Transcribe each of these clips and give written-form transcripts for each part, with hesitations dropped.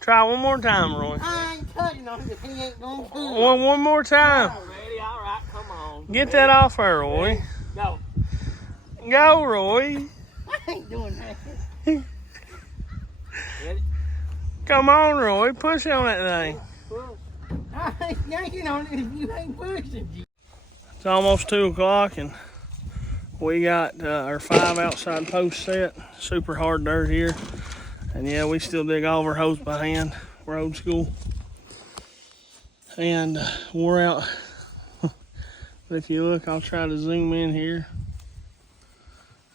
Try one more time, Roy. I ain't tugging on it if he ain't gonna do it. One more time. Ready? All right, come on. Get that off her, Roy. Go. Go, Roy. I ain't doing that. Ready? Come on, Roy. Push on that thing. I ain't yanking on it if you ain't pushing. It's almost 2 o'clock and we got our 5 outside posts set. Super hard dirt here. And yeah, we still dig all of our holes by hand. We're old school. And we're out. But if you look, I'll try to zoom in here.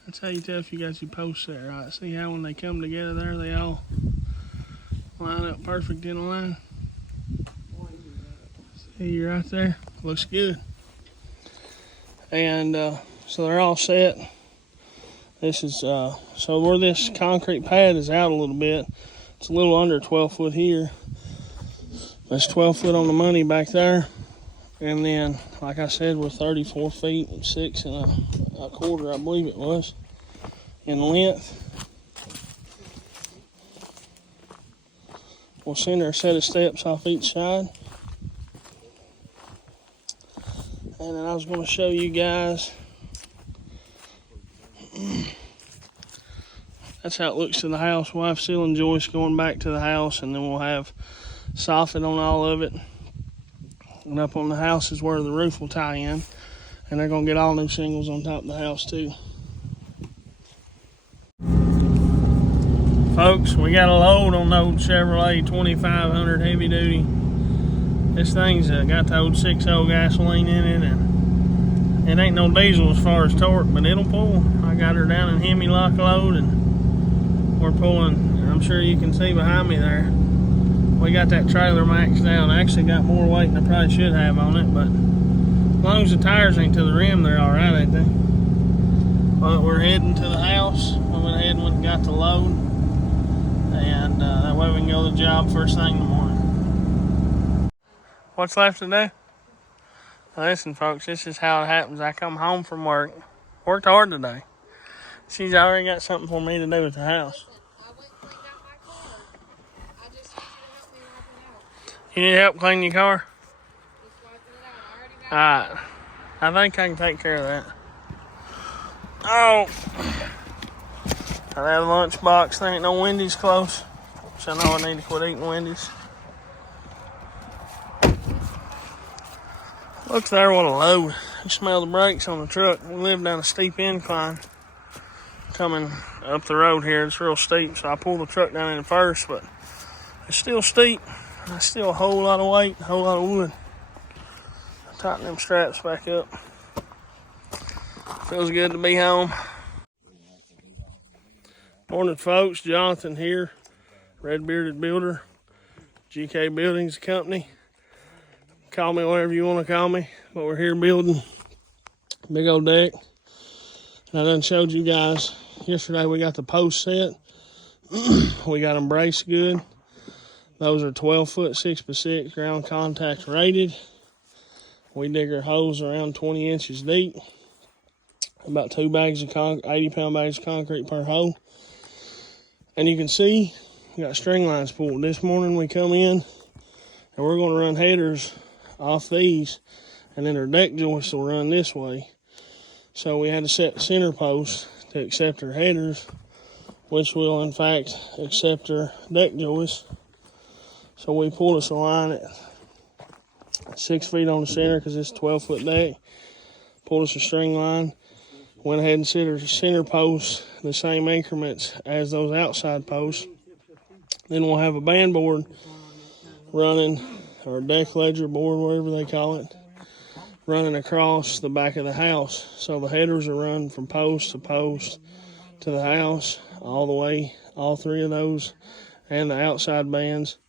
That's how you tell if you got your posts set right. See how when they come together there, they all line up perfect in a line. See, right there. Looks good. And so they're all set. This is, so where this concrete pad is out a little bit, it's a little under 12 foot here. That's 12 foot on the money back there. And then, like I said, we're 34 feet and 6 1/4, I believe it was, in length. We'll send her a set of steps off each side. And then I was going to show you guys. That's how it looks to the house. We'll have ceiling joists going back to the house, and then we'll have soffit on all of it. And up on the house is where the roof will tie in. And they're going to get all new shingles on top of the house too. Folks, we got a load on the old Chevrolet 2500 heavy duty. This thing's got the old 6.0 gasoline in it, and it ain't no diesel as far as torque, but it'll pull. I got her down in Hemi lock load, and we're pulling. I'm sure you can see behind me there. We got that trailer maxed out. I actually got more weight than I probably should have on it, but as long as the tires ain't to the rim, they're all right, ain't they? But we're heading to the house. We went ahead and got the load, and that way we can go to the job first thing in the morning. What's left to do? Listen, folks, this is how it happens. I come home from work. Worked hard today. She's already got something for me to do at the house. I went and cleaned out my car. I just need you to help me wipe it out. You need help cleaning your car? Just wiping it out. I already got Alright. I think I can take care of that. Oh! That lunchbox. There ain't no Wendy's close. So I know I need to quit eating Wendy's. Look there, what a load. You smell the brakes on the truck. We live down a steep incline coming up the road here. It's real steep, so I pulled the truck down in first, but it's still steep. That's still a whole lot of weight, a whole lot of wood. Tighten them straps back up. Feels good to be home. Morning, folks. Johnathan here, Red Bearded Builder, GK Buildings Company. Call me whatever you want to call me, but we're here building big old deck. And I done showed you guys yesterday we got the post set. We got them braced good. Those are 12 foot 6x6 ground contact rated. We dig our holes around 20 inches deep. About 2 bags of 80-pound bags of concrete per hole. And you can see we got string lines pulled. This morning we come in and we're going to run headers off these, and then our deck joists will run this way. So we had to set the center post to accept our headers, which will in fact accept our deck joists. So we pulled us a line at 6 feet on the center because it's a 12-foot deck. Pulled us a string line. Went ahead and set our center posts the same increments as those outside posts. Then we'll have a band board running, or deck ledger board, whatever they call it, running across the back of the house. So the headers are run from post to the house, all the way, all 3 of those, and the outside bands.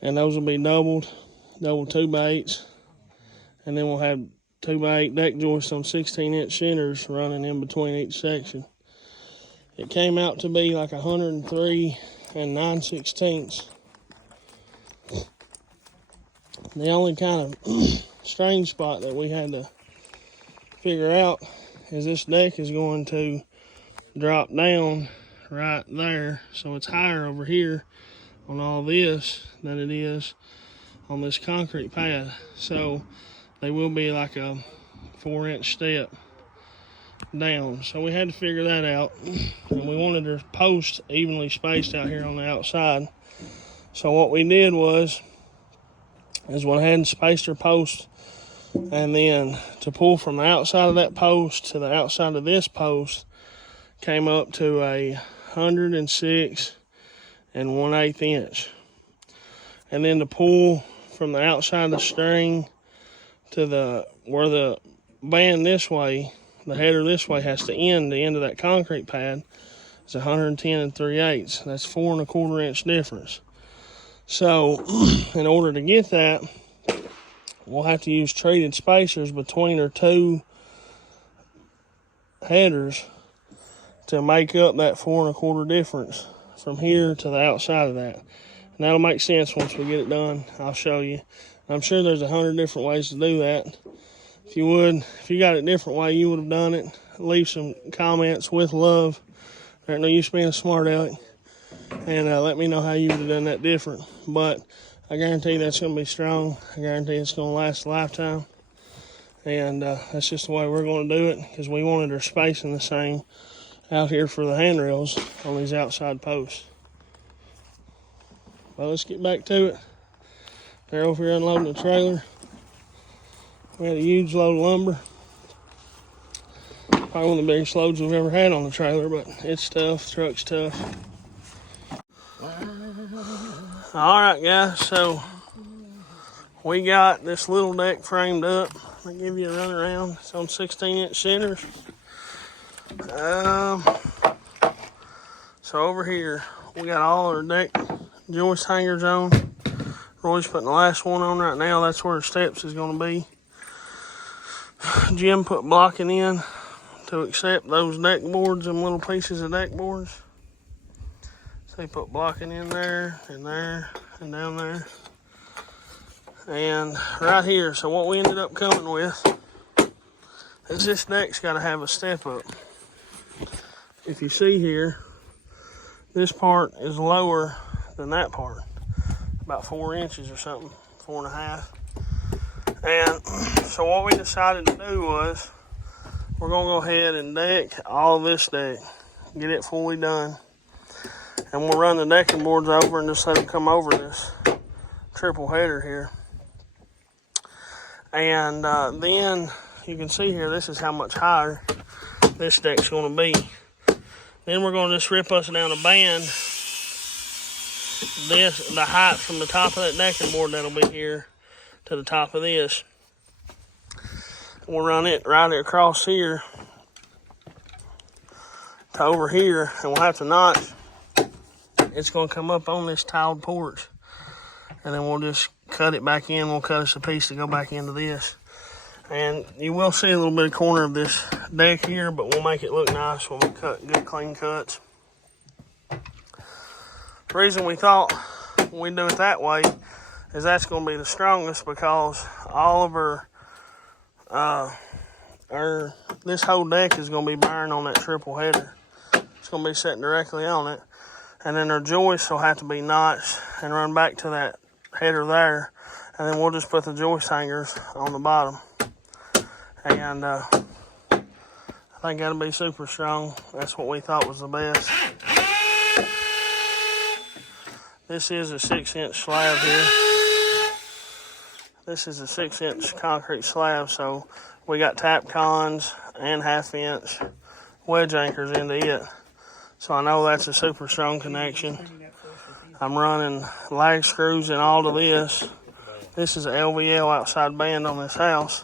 And those will be double 2x8s. And then we'll have 2x8 deck joists on 16-inch centers running in between each section. It came out to be like 103 9/16. The only kind of strange spot that we had to figure out is this deck is going to drop down right there. So it's higher over here on all this than it is on this concrete pad. So they will be like a 4-inch step down. So we had to figure that out. And we wanted their posts evenly spaced out here on the outside. So what we did is went ahead and spaced their posts, and then to pull from the outside of that post to the outside of this post came up to a 106 1/8 inch. And then to pull from the outside of the string to where the band this way, the header this way has to end, the end of that concrete pad, is 110 3/8. That's 4 1/4 inch difference. So in order to get that, we'll have to use treated spacers between our two headers to make up that 4 1/4 difference from here to the outside of that. And that'll make sense once we get it done. I'll show you. I'm sure there's 100 different ways to do that. If you got it a different way, you would have done it. Leave some comments with love. There ain't no use being a smart aleck. And let me know how you would have done that different. But I guarantee that's going to be strong. I guarantee it's going to last a lifetime. And that's just the way we're going to do it, because we wanted our spacing the same out here for the handrails on these outside posts. Well, let's get back to it. They're over here unloading the trailer. We had a huge load of lumber. Probably one of the biggest loads we've ever had on the trailer, but it's tough. The truck's tough. Alright guys, so we got this little deck framed up. I'll give you a run around. It's on 16-inch centers. So over here, we got all our deck joist hangers on. Roy's putting the last one on right now. That's where the steps is going to be. Jim put blocking in to accept those deck boards, them little pieces of deck boards. So he put blocking in there, and down there. And right here, so what we ended up coming with is this deck's got to have a step up. If you see here, this part is lower than that part. About 4 inches or something, 4.5. And so what we decided to do was, we're going to go ahead and deck all this deck. Get it fully done. And we'll run the decking boards over and just let them come over this triple header here. And then you can see here, this is how much higher this deck's going to be. Then we're going to just rip us down a band. The height from the top of that decking board that'll be here to the top of this. We'll run it right across here to over here, and we'll have to notch. It's going to come up on this tiled porch, and then we'll just cut it back in. We'll cut us a piece to go back into this. And you will see a little bit of corner of this deck here, but we'll make it look nice when we cut good clean cuts. The reason we thought we'd do it that way is that's going to be the strongest, because all of this whole deck is going to be bearing on that triple header. It's going to be sitting directly on it. And then our joists will have to be notched and run back to that header there. And then we'll just put the joist hangers on the bottom. And I think that'll be super strong. That's what we thought was the best. This is a 6-inch slab here. This is a 6-inch concrete slab, so we got tap cons and 1/2-inch wedge anchors into it. So I know that's a super strong connection. I'm running lag screws in all of this. This is an LVL outside band on this house.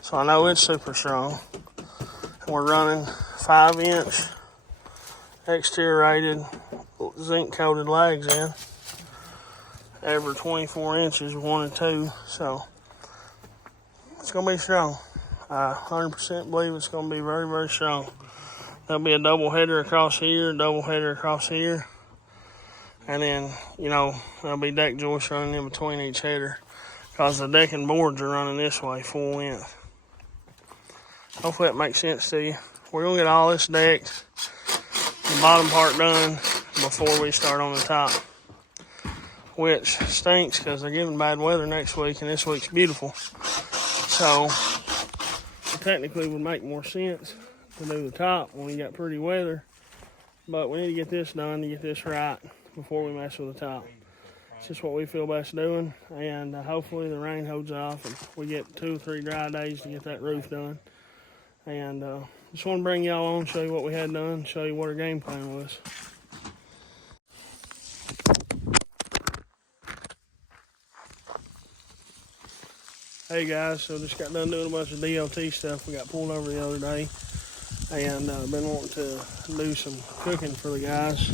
So I know it's super strong. And we're running 5-inch exterior rated zinc coated lags in. Every 24 inches, 1 and 2. So it's going to be strong. I 100% believe it's going to be very, very strong. There'll be a double header across here, double header across here. And then, there'll be deck joists running in between each header, because the decking boards are running this way, full length. Hopefully that makes sense to you. We're going to get all this decked, the bottom part done, before we start on the top. which stinks because they're getting bad weather next week, and this week's beautiful. So it technically would make more sense to do the top when we got pretty weather, but we need to get this done to get this right before we mess with the top. It's just what we feel best doing, and hopefully the rain holds off and we get 2 or 3 dry days to get that roof done. And just want to bring y'all on, show you what we had done, show you what our game plan was. Hey guys, so just got done doing a bunch of DLT stuff. We got pulled over the other day, and been wanting to do some cooking for the guys.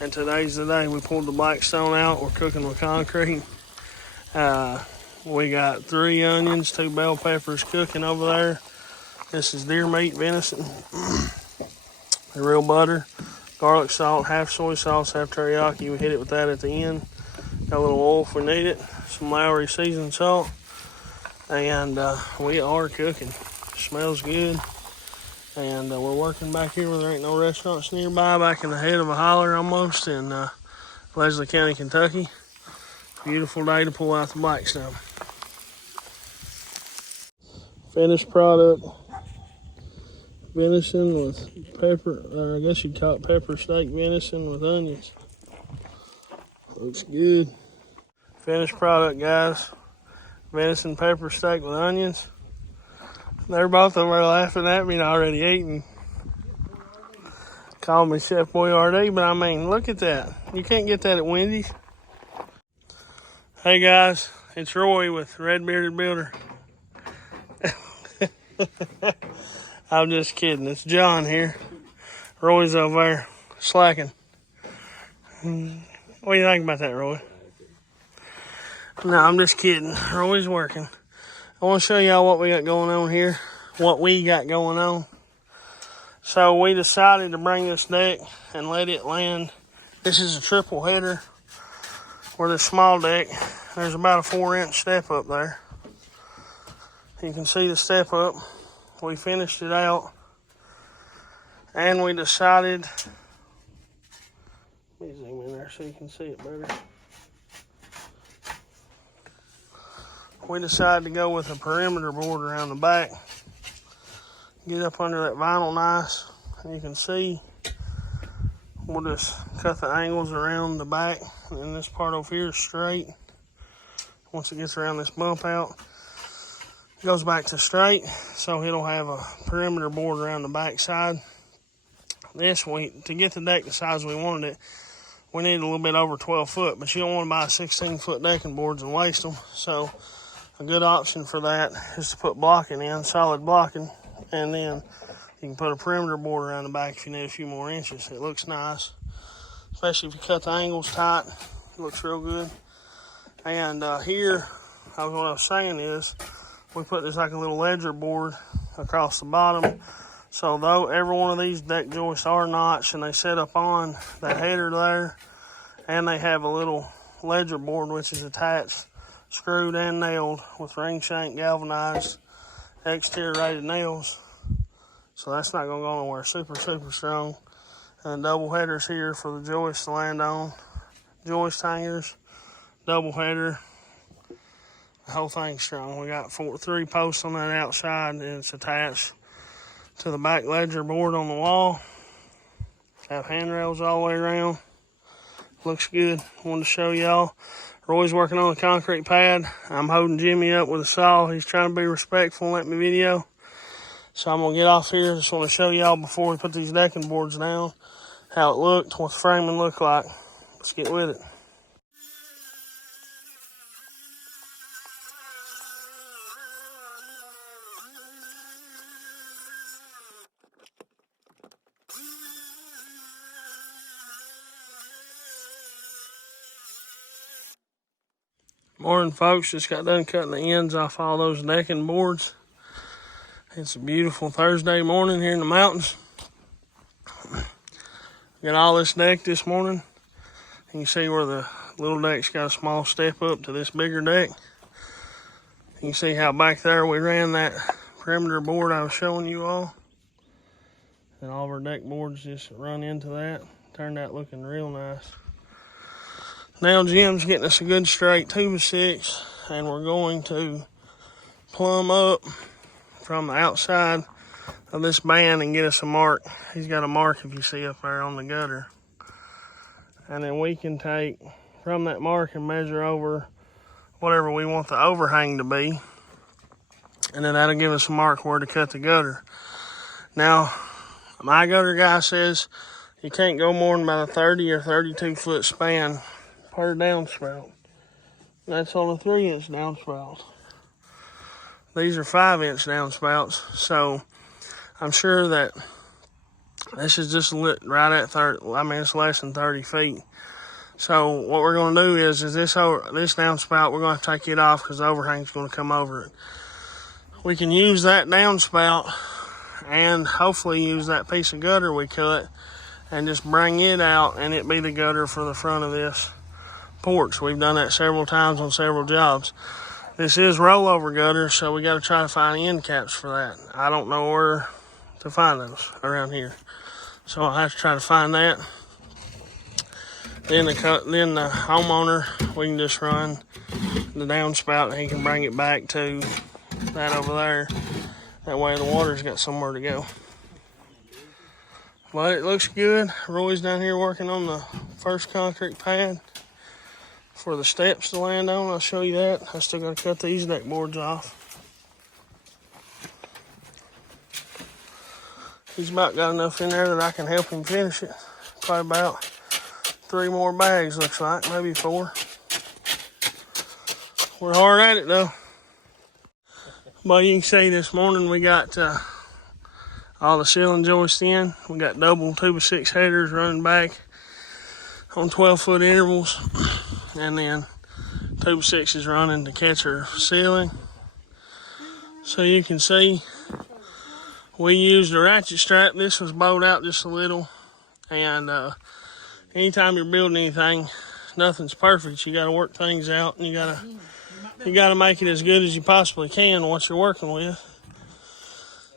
And today's the day. We pulled the Blackstone out. We're cooking with concrete. We got 3 onions, 2 bell peppers cooking over there. This is deer meat venison. The real butter, garlic salt, half soy sauce, half teriyaki. We hit it with that at the end. Got a little oil if we need it. Some Lowry seasoned salt. And we are cooking. Smells good. And we're working back here where there ain't no restaurants nearby, back in the head of a holler almost in Leslie County, Kentucky. Beautiful day to pull out the Blackstone. Finished product, venison with pepper, or I guess you'd call it pepper steak venison with onions. Looks good. Finished product, guys. Venison pepper steak with onions. They're both of them are laughing at me and already eating. Call me Chef Boyardee, but I mean, look at that. You can't get that at Wendy's. Hey guys, it's Roy with Red Bearded Builder. I'm just kidding. It's John here. Roy's over there slacking. What do you think about that, Roy? No, I'm just kidding. Roy's working. I want to show y'all what we got going on here. What we got going on. So we decided to bring this deck and let it land. This is a triple header. Where this small deck, there's about a 4-inch step up there. You can see the step up. We finished it out. And we decided, let me zoom in there so you can see it better. We decided to go with a perimeter board around the back. Get up under that vinyl nice. And you can see, we'll just cut the angles around the back. And this part over here is straight. Once it gets around this bump out, it goes back to straight. So it'll have a perimeter board around the back side. This week, to get the deck the size we wanted it, we need a little bit over 12 foot. But you don't want to buy 16-foot decking boards and waste them. So a good option for that is to put blocking in, solid blocking, and then you can put a perimeter board around the back if you need a few more inches. It looks nice, especially if you cut the angles tight. It looks real good. And here, what I was saying is, we put this like a little ledger board across the bottom. So though every one of these deck joists are notched and they set up on that header there, and they have a little ledger board which is attached, screwed and nailed with ring shank galvanized exterior rated nails. So that's not going to go nowhere. Super strong. And double headers here for the joist to land on. Joist hangers, double header. The whole thing's strong. We got 3 posts on that outside, and it's attached to the back ledger board on the wall. Have handrails all the way around. Looks good. Wanted to show y'all. Roy's working on a concrete pad. I'm holding Jimmy up with a saw. He's trying to be respectful and let me video. So I'm going to get off here. Just want to show y'all before we put these decking boards down how it looked, what the framing looked like. Let's get with it. Morning, folks. Just got done cutting the ends off all those decking boards. It's a beautiful Thursday morning here in the mountains. Got all this deck this morning. You can see where the little deck's got a small step up to this bigger deck. You can see how back there we ran that perimeter board I was showing you all. And all of our deck boards just run into that. Turned out looking real nice. Now Jim's getting us a good straight 2x6, and we're going to plumb up from the outside of this band and get us a mark. He's got a mark, if you see up there on the gutter. And then we can take from that mark and measure over whatever we want the overhang to be. And then that'll give us a mark where to cut the gutter. Now, my gutter guy says you can't go more than about a 30 or 32 foot span per downspout. That's on a 3-inch downspout. These are 5-inch downspouts, so I'm sure that this is just lit right at 30. I mean, it's less than 30 feet. So what we're going to do is this downspout, we're going to take it off because the overhang's going to come over it. We can use that downspout and hopefully use that piece of gutter we cut and just bring it out, and it be the gutter for the front of this porch. We've done that several times on several jobs. This is rollover gutter, so we got to try to find end caps for that. I don't know where to find those around here, so I'll have to try to find that. Then the homeowner, we can just run the downspout and he can bring it back to that over there. That way the water's got somewhere to go. But it looks good. Roy's down here working on the first concrete pad for the steps to land on. I'll show you that. I still got to cut these deck boards off. He's about got enough in there that I can help him finish it. Probably about 3 more bags, looks like, maybe 4. We're hard at it though. But you can see this morning we got all the ceiling joists in. We got double 2x6 headers running back on 12-foot intervals, and then 2x6 is running to catch our ceiling. So you can see we used a ratchet strap. This was bowed out just a little, and anytime you're building anything, nothing's perfect. You got to work things out, and you got to make it as good as you possibly can what you're working with.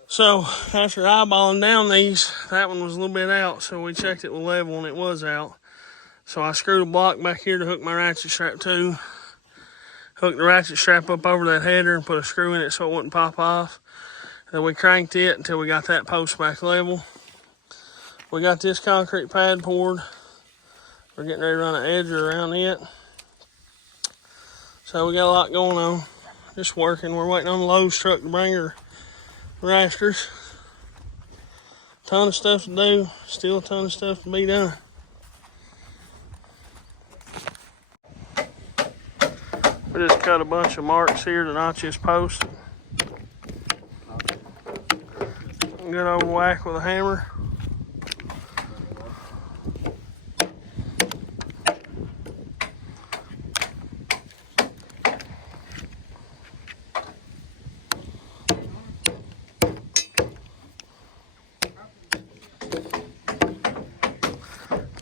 So after eyeballing down these, that one was a little bit out, so we checked it with level and it was out. So I screwed a block back here to hook my ratchet strap to. Hooked the ratchet strap up over that header and put a screw in it so it wouldn't pop off. Then we cranked it until we got that post back level. We got this concrete pad poured. We're getting ready to run an edger around it. So we got a lot going on. Just working. We're waiting on the Lowe's truck to bring her rafters. Ton of stuff to do. Still a ton of stuff to be done. We just cut a bunch of marks here to notch this post. Good old whack with a hammer.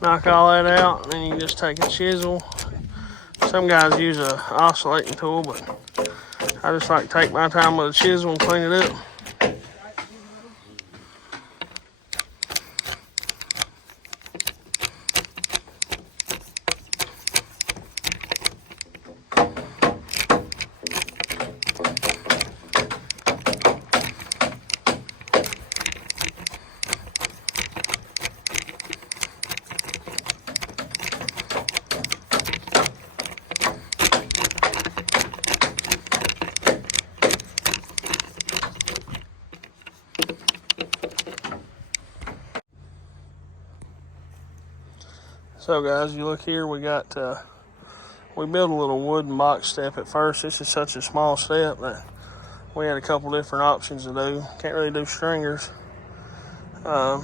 Knock all that out, and then you just take a chisel. Some guys use a oscillating tool, but I just like to take my time with a chisel and clean it up. So guys, you look here, we got, we built a little wooden box step at first. This is such a small step that we had a couple different options to do. Can't really do stringers. So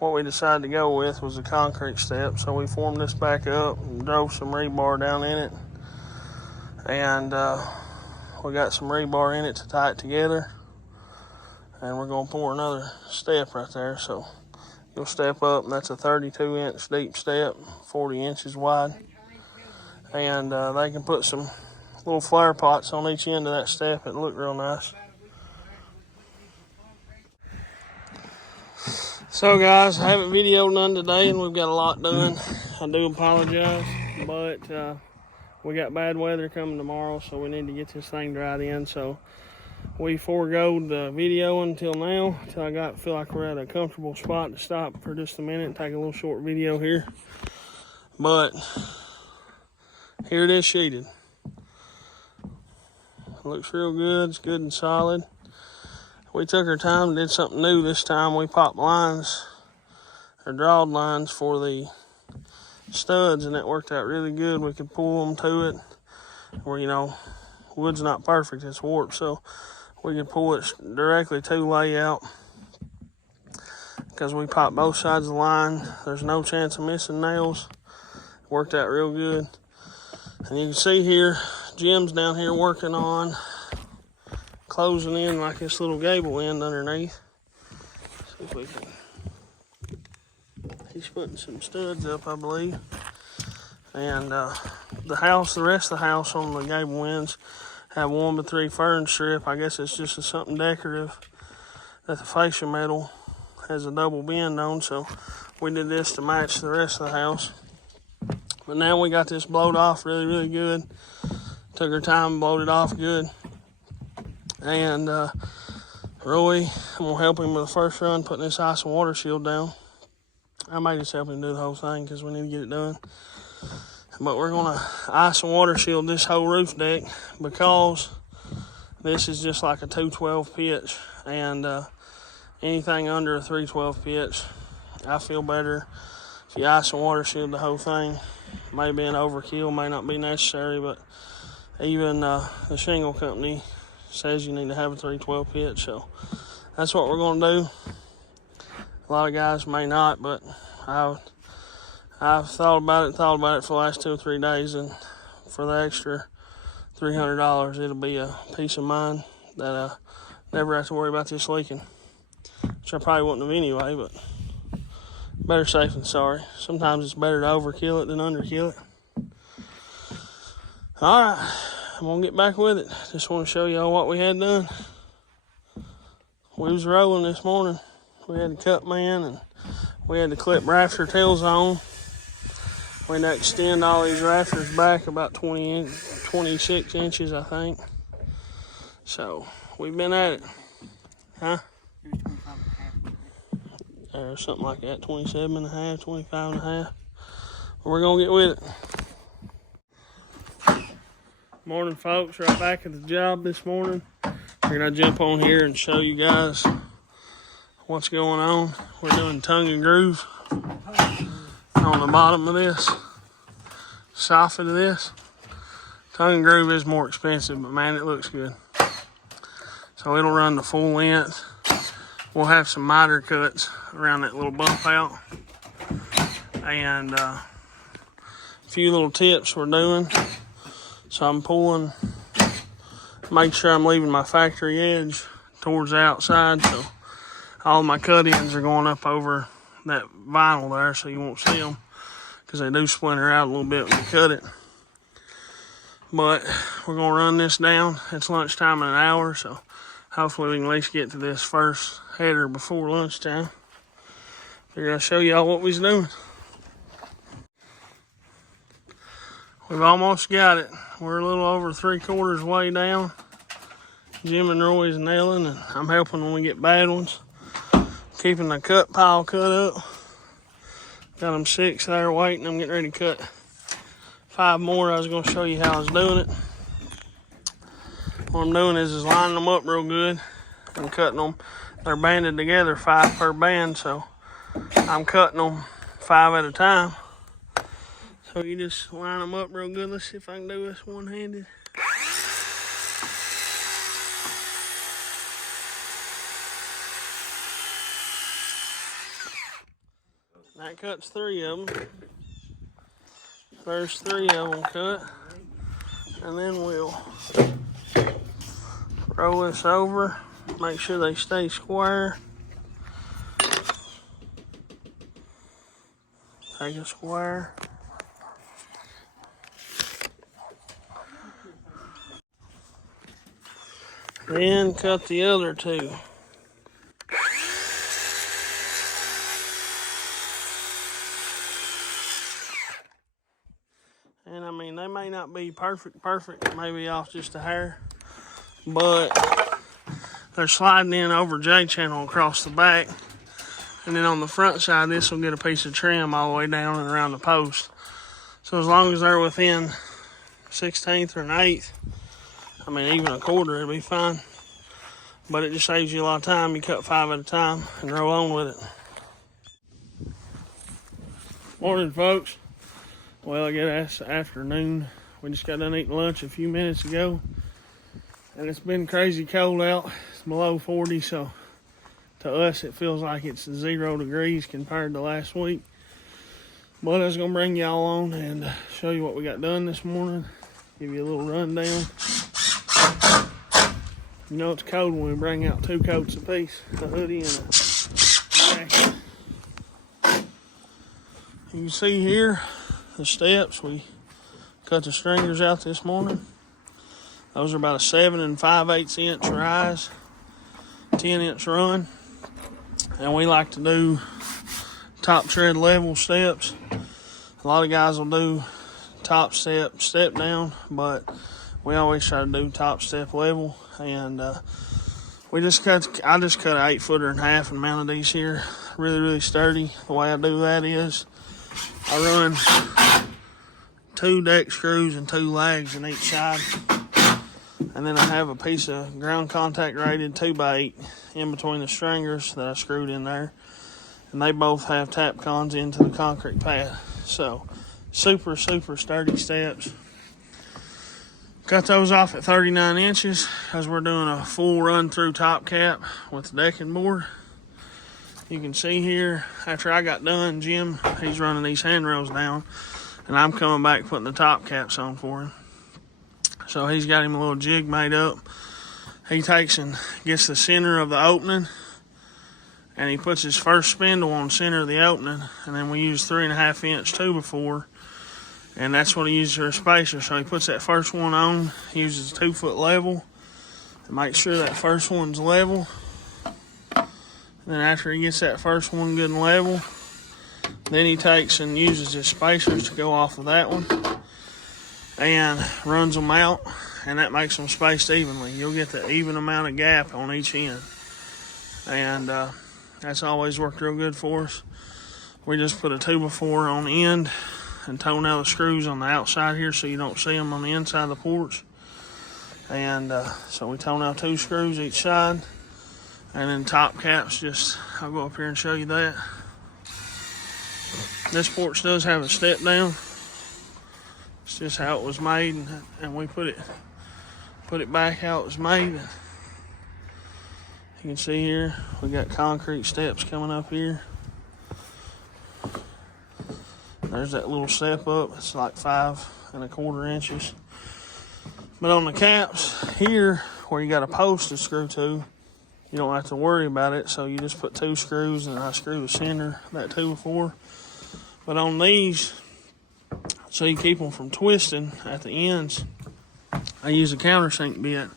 what we decided to go with was a concrete step. So we formed this back up and drove some rebar down in it. And we got some rebar in it to tie it together. And we're gonna pour another step right there. So you'll step up, and that's a 32-inch deep step, 40 inches wide. And they can put some little flower pots on each end of that step. It'll look real nice. So guys, I haven't videoed none today and we've got a lot done. I do apologize, but we got bad weather coming tomorrow, so we need to get this thing dried in. So we foregoed the video until now, until I feel like we're at a comfortable spot to stop for just a minute and take a little short video here. But here it is sheeted. It looks real good, it's good and solid. We took our time and did something new this time. We popped lines, or drawed lines for the studs, and that worked out really good. We could pull them to it, where, you know, wood's not perfect, it's warped, so we could pull it directly to layout. Because we popped both sides of the line, there's no chance of missing nails. Worked out real good. And you can see here, Jim's down here working on closing in like this little gable end underneath. See if we can. He's putting some studs up, I believe. And the rest of the house on the gable ends have 1x3 fern strip. I guess it's just something decorative that the fascia metal has a double bend on, so we did this to match the rest of the house. But now we got this blowed off really, really good. Took our time and blowed it off good. And Roy, I'm gonna help him with the first run, putting this ice and water shield down. I may just help him do the whole thing because we need to get it done. But we're gonna ice and water shield this whole roof deck because this is just like a 212 pitch, and anything under a 312 pitch, I feel better if you ice and water shield the whole thing. Maybe an overkill, may not be necessary, but even the shingle company says you need to have a 312 pitch, so that's what we're going to do. A lot of guys may not, but I've thought about it for the last 2 or 3 days, and for the extra $300, it'll be a peace of mind that I never have to worry about this leaking, which I probably wouldn't have anyway, but better safe than sorry. Sometimes it's better to overkill it than underkill it. All right, I'm gonna get back with it. Just want to show y'all what we had done. We was rolling this morning. We had to cut man, and we had to clip rafter tails on. We had to extend all these rafters back about 26 inches, I think. So we've been at it. Huh? Or something like that, 27 and a half, 25 and a half. We're gonna get with it. Morning folks, right back at the job this morning. Figured I'd jump on here and show you guys what's going on. We're doing tongue and groove on the bottom of this, soffit of this. Tongue and groove is more expensive, but man, it looks good. So it'll run the full length. We'll have some miter cuts around that little bump out, and a few little tips we're doing. So I'm pulling, make sure I'm leaving my factory edge towards the outside, so all my cut-ins are going up over that vinyl there, so you won't see them, because they do splinter out a little bit when you cut it. But we're going to run this down. It's lunchtime in an hour, so hopefully we can at least get to this first header before lunchtime. Figured I'll show y'all what we's doing. We've almost got it. We're a little over 3/4 way down. Jim and Roy's nailing, and I'm helping when we get bad ones. Keeping the cut pile cut up. Got them 6 there waiting. I'm getting ready to cut 5 more. I was going to show you how I was doing it. What I'm doing is lining them up real good and cutting them. They're banded together, 5 per band, so I'm cutting them 5 at a time. So you just line them up real good. Let's see if I can do this one-handed. That cuts 3 of them. First 3 of them cut. And then we'll roll this over. Make sure they stay square. Take a square. Then cut the other 2. And I mean, they may not be perfect, maybe off just a hair, but they're sliding in over J-channel across the back. And then on the front side, this will get a piece of trim all the way down and around the post. So as long as they're within 1/16 or 1/8, I mean, even a quarter, it'll be fine. But it just saves you a lot of time. You cut 5 at a time and roll on with it. Morning, folks. Well, I guess it's afternoon. We just got done eating lunch a few minutes ago. And it's been crazy cold out. It's below 40, so to us it feels like it's 0 degrees compared to last week. But I was going to bring y'all on and show you what we got done this morning. Give you a little rundown. You know it's cold when we bring out 2 coats apiece, a hoodie and a jacket. You can see here the steps. We cut the stringers out this morning. Those are about a 7 5/8 inch rise, 10-inch run. And we like to do top tread level steps. A lot of guys will do top step down, but we always try to do top step level. And I just cut an 8-footer in half and mounted these here. Really sturdy. The way I do that is I run 2 deck screws and 2 lags in each side. And then I have a piece of ground contact rated 2x8 in between the stringers that I screwed in there. And they both have tap cons into the concrete pad. So super sturdy steps. Cut those off at 39 inches because we're doing a full run through top cap with the decking board. You can see here, after I got done, Jim, he's running these handrails down, and I'm coming back putting the top caps on for him. So he's got him a little jig made up. He takes and gets the center of the opening, and he puts his first spindle on the center of the opening, and then we use 3.5 inch 2x4, and that's what he uses for a spacer. So he puts that first one on, uses a 2-foot level, and makes sure that first one's level. And then after he gets that first one good and level, then he takes and uses his spacers to go off of that one and runs them out, and that makes them spaced evenly. You'll get the even amount of gap on each end, and that's always worked real good for us. We just put a 2x4 on the end and tone out the screws on the outside here so you don't see them on the inside of the porch. And so we tone out 2 screws each side, and then top caps, I'll go up here and show you that. This porch does have a step down. It's just how it was made, and we put it back how it was made. You can see here we got concrete steps coming up here. There's that little step up. It's like 5 1/4 inches. But on the caps here, where you got a post to screw to, you don't have to worry about it. So you just put 2 screws, and I screw the center, that 2x4. But on these, so you keep them from twisting at the ends, I use a countersink bit.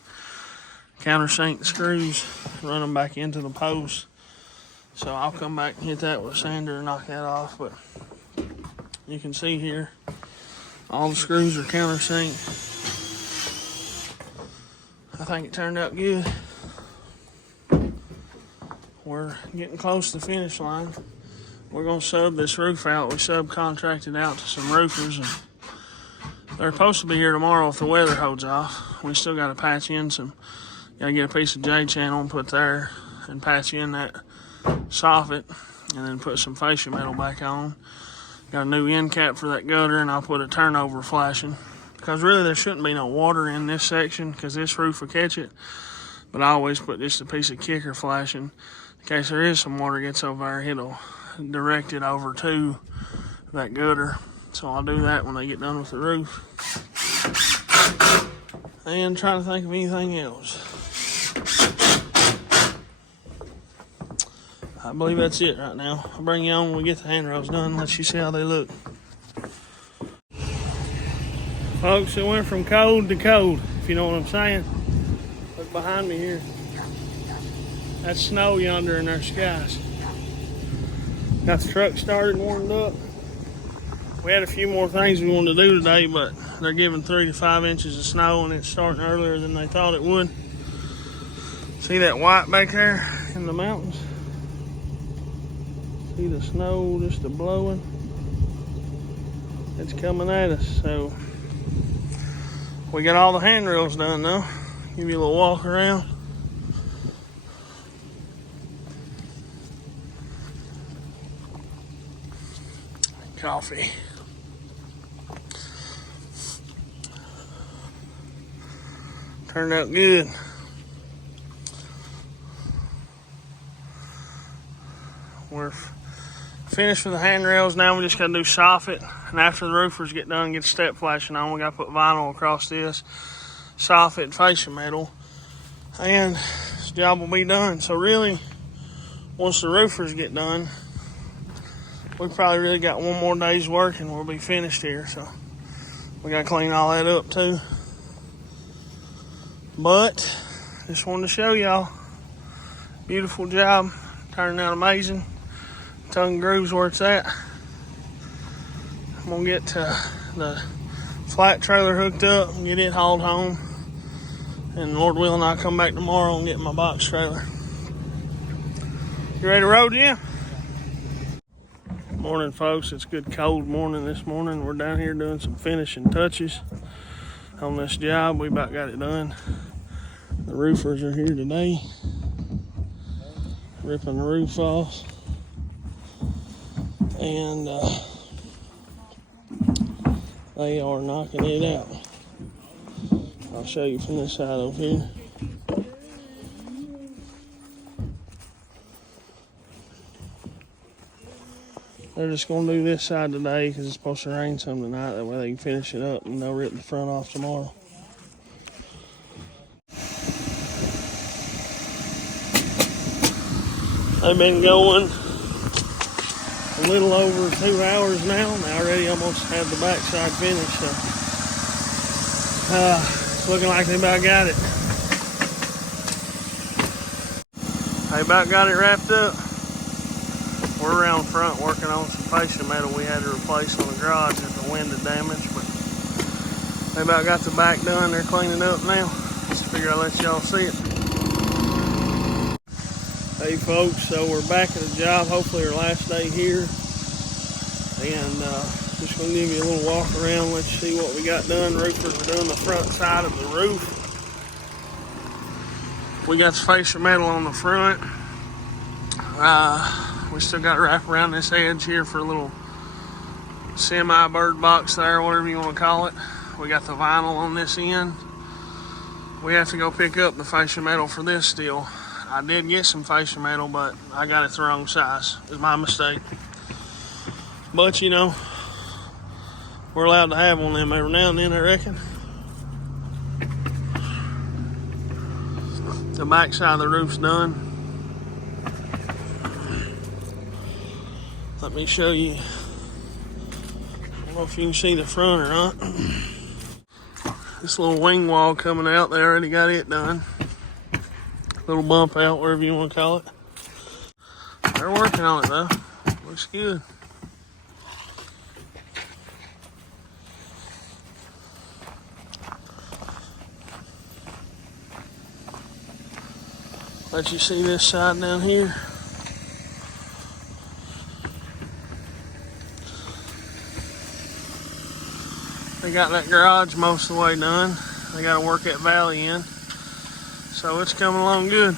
Countersink the screws, run them back into the post. So I'll come back and hit that with a sander and knock that off. But you can see here, all the screws are countersink. I think it turned out good. We're getting close to the finish line. We're going to sub this roof out. We subcontracted out to some roofers, and they're supposed to be here tomorrow if the weather holds off. We still got to patch in some, got to get a piece of J-channel and put there and patch in that soffit, and then put some fascia metal back on. Got a new end cap for that gutter, and I'll put a turnover flashing. Because really there shouldn't be no water in this section because this roof will catch it. But I always put just a piece of kicker flashing. In case there is some water gets over there, it'll direct it over to that gutter. So I'll do that when they get done with the roof. And trying to think of anything else. I believe that's it right now. I'll bring you on when we get the handrails done and let you see how they look. Folks, it went from cold to cold, if you know what I'm saying. Look behind me here. That's snow yonder in our skies. Got the truck started and warmed up. We had a few more things we wanted to do today, but they're giving 3 to 5 inches of snow, and it's starting earlier than they thought it would. See that white back there in the mountains? See the snow just a-blowing? It's coming at us, so we got all the handrails done though. Give you a little walk around. Coffee. Turned out good. We're finished with the handrails. Now we just gotta do soffit, and after the roofers get done, get the step flashing on, we gotta put vinyl across this, soffit, fascia metal, and this job will be done. So really, once the roofers get done, we probably really got one more day's work and we'll be finished here. So we gotta clean all that up too. But just wanted to show y'all. Beautiful job, turning out amazing. Tongue groove's where it's at. I'm gonna get the flat trailer hooked up and get it hauled home. And Lord willing, I'll come back tomorrow and get my box trailer. You ready to roll, Jim? Morning, folks. It's a good cold morning this morning. We're down here doing some finishing touches on this job. We about got it done. The roofers are here today, ripping the roof off. And they are knocking it out. I'll show you from this side over here. They're just going to do this side today because it's supposed to rain some tonight. That way they can finish it up and they'll rip the front off tomorrow. They've been going a little over 2 hours now, and they already almost have the backside finished. So it's looking like they about got it. They about got it wrapped up. We're around front working on some fascia metal we had to replace on the garage that the wind had damaged, but they about got the back done. They're cleaning up now. Just figure I'll let y'all see it. Hey folks, so we're back at the job, hopefully our last day here, and just going to give you a little walk around, let you see what we got done. Roofers are doing the front side of the roof. We got the fascia metal on the front. We still got to wrap around this edge here for a little semi-bird box there, whatever you want to call it. We got the vinyl on this end. We have to go pick up the fascia metal for this still. I did get some fascia metal, but I got it the wrong size. It was my mistake. But, you know, we're allowed to have one of them every now and then, I reckon. The back side of the roof's done. Let me show you. I don't know if you can see the front or not. This little wing wall coming out, they already got it done. Little bump out, wherever you want to call it. They're working on it though. Looks good. Let you see this side down here. They got that garage most of the way done. They got to work that valley in. So it's coming along good.